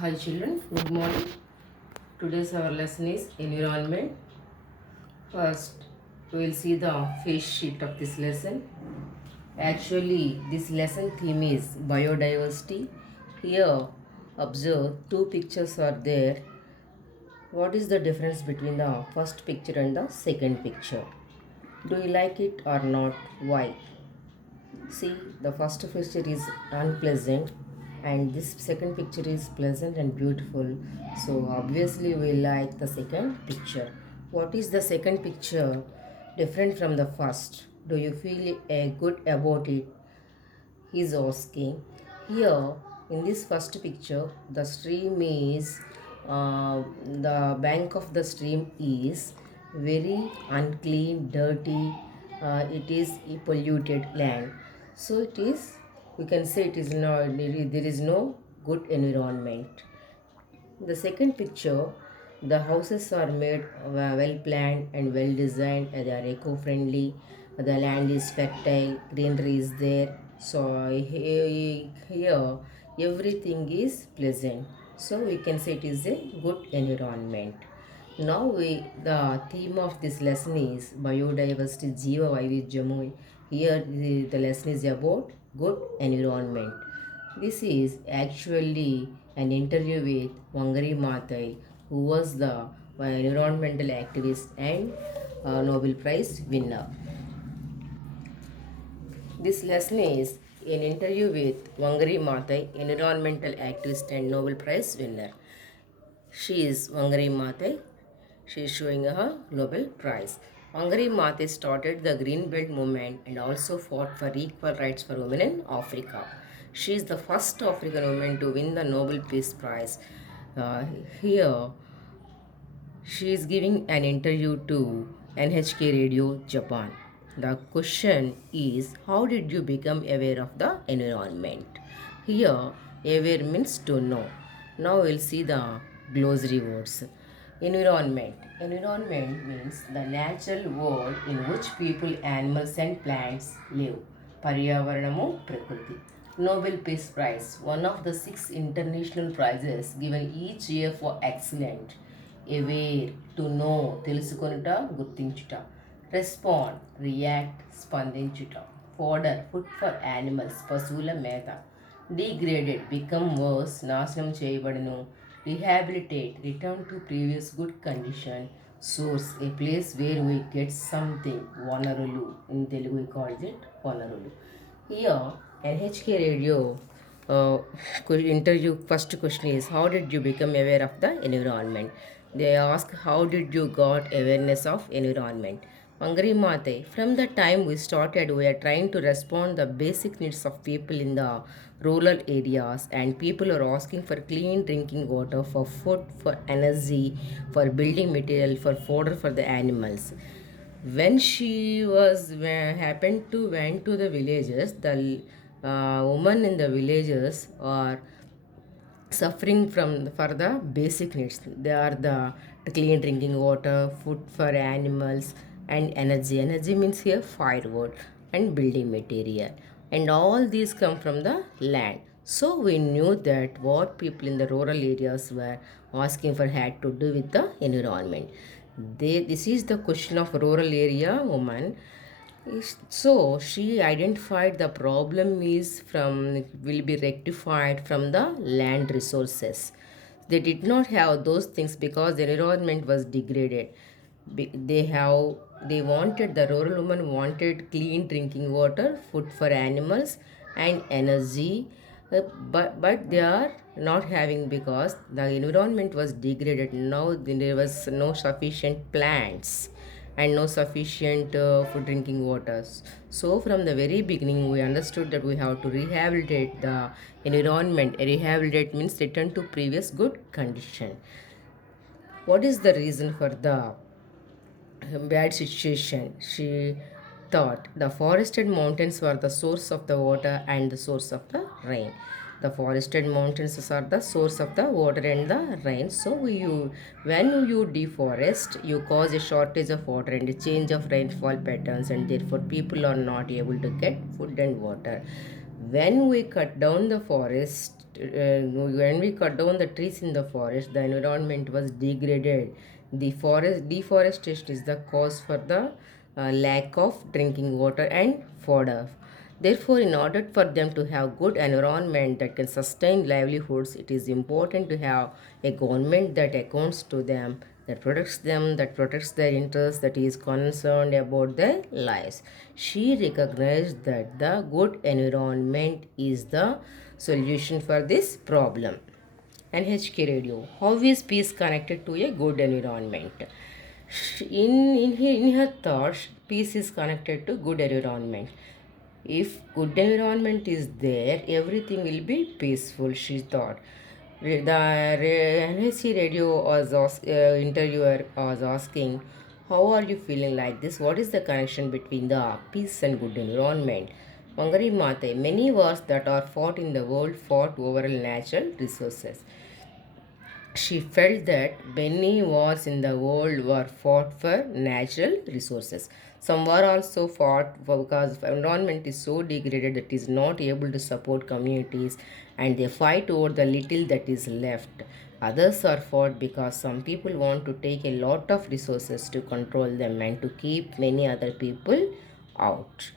Hi children, good morning. Today's our lesson is environment. First, we will see the face sheet of this lesson. Actually, this lesson theme is biodiversity. Here, observe two pictures are there. What is the difference between the first picture and the second picture? Do you like it or not? Why? See, the first picture is unpleasant and this second picture is pleasant and beautiful. So obviously we like the second picture. What is the second picture different from the first? Do you feel good about it? He's asking. Here in this first picture, the stream is the bank of the stream is very unclean, dirty. It is a polluted land. So it is. We can say it is not. There is no good environment. The second picture, the houses are made well planned and well designed. They are eco-friendly. The land is fertile. Greenery is there. So here everything is pleasant. So we can say it is a good environment. Now the theme of this lesson is biodiversity, Jiva Vaivijyamu. Here the lesson is about good environment. This is actually an interview with Wangari Maathai, who was the environmental activist and Nobel Prize winner. This lesson is an interview with Wangari Maathai, environmental activist and Nobel Prize winner. She is Wangari Maathai. She is showing her Nobel Prize. Wangari Maathai started the Green Belt movement and also fought for equal rights for women in Africa. She is the first African woman to win the Nobel Peace Prize. Here, she is giving an interview to NHK Radio Japan. The question is, how did you become aware of the environment? Here, aware means to know. Now we'll see the glossary words. Environment. Environment means the natural world in which people, animals and plants live. Paryavaramu Prakriti. Nobel Peace Prize, one of the 6 international prizes given each year for excellent. Aware, to know, తెలుసుకొనుట, గుర్తించుట. Respond, react, స్పందించుట. Fodder, food for animals, పశువుల మేత. Degraded, become worse, నాశనం చేయబడును. Rehabilitate, return to previous good condition. Source, a place where we get something. వనరులు, in Telugu we call it వనరులు. Here, NHK Radio interview first question is, how did you become aware of the environment? They ask, how did you got awareness of environment? Wangari Maathai, from the time we started, we are trying to respond the basic needs of people in the rural areas, and people are asking for clean drinking water, for food, for energy, for building material, for fodder for the animals. When she was happened to went to the villages, the women in the villages are suffering from for the basic needs. They are the clean drinking water, food for animals, and energy. Energy means here firewood and building material, and all these come from the land. So we knew that what people in the rural areas were asking for had to do with the environment. This is the question of rural area woman. So she identified the problem is from will be rectified from the land resources. They did not have those things because the environment was degraded. They wanted, the rural woman wanted clean drinking water, food for animals, and energy, but they are not having because the environment was degraded. Now there was no sufficient plants and no sufficient for drinking waters. So from the very beginning we understood that we have to rehabilitate the environment. Rehabilitate means return to previous good condition. What is the reason for the bad situation? She thought the forested mountains were the source of the water and the source of the rain. The forested mountains are the source of the water and the rain. So when you deforest, you cause a shortage of water and a change of rainfall patterns, and therefore people are not able to get food and water. When we cut down the forest, when we cut down the trees in the forest, the environment was degraded. The forest deforestation is the cause for the lack of drinking water and fodder. Therefore, in order for them to have good environment that can sustain livelihoods, it is important to have a government that accounts to them, that protects their interests, that is concerned about their lives. She recognized that the good environment is the solution for this problem. NHK Radio. How is peace connected to a good environment? In her thoughts, peace is connected to good environment. If good environment is there, everything will be peaceful, she thought. The NHC radio interviewer was asking, how are you feeling like this? What is the connection between the peace and good environment? Mangari Mate, many wars that are fought in the world fought over natural resources. She felt that many wars in the world were fought for natural resources. Some were also fought because the environment is so degraded that it is not able to support communities and they fight over the little that is left. Others are fought because some people want to take a lot of resources to control them and to keep many other people out.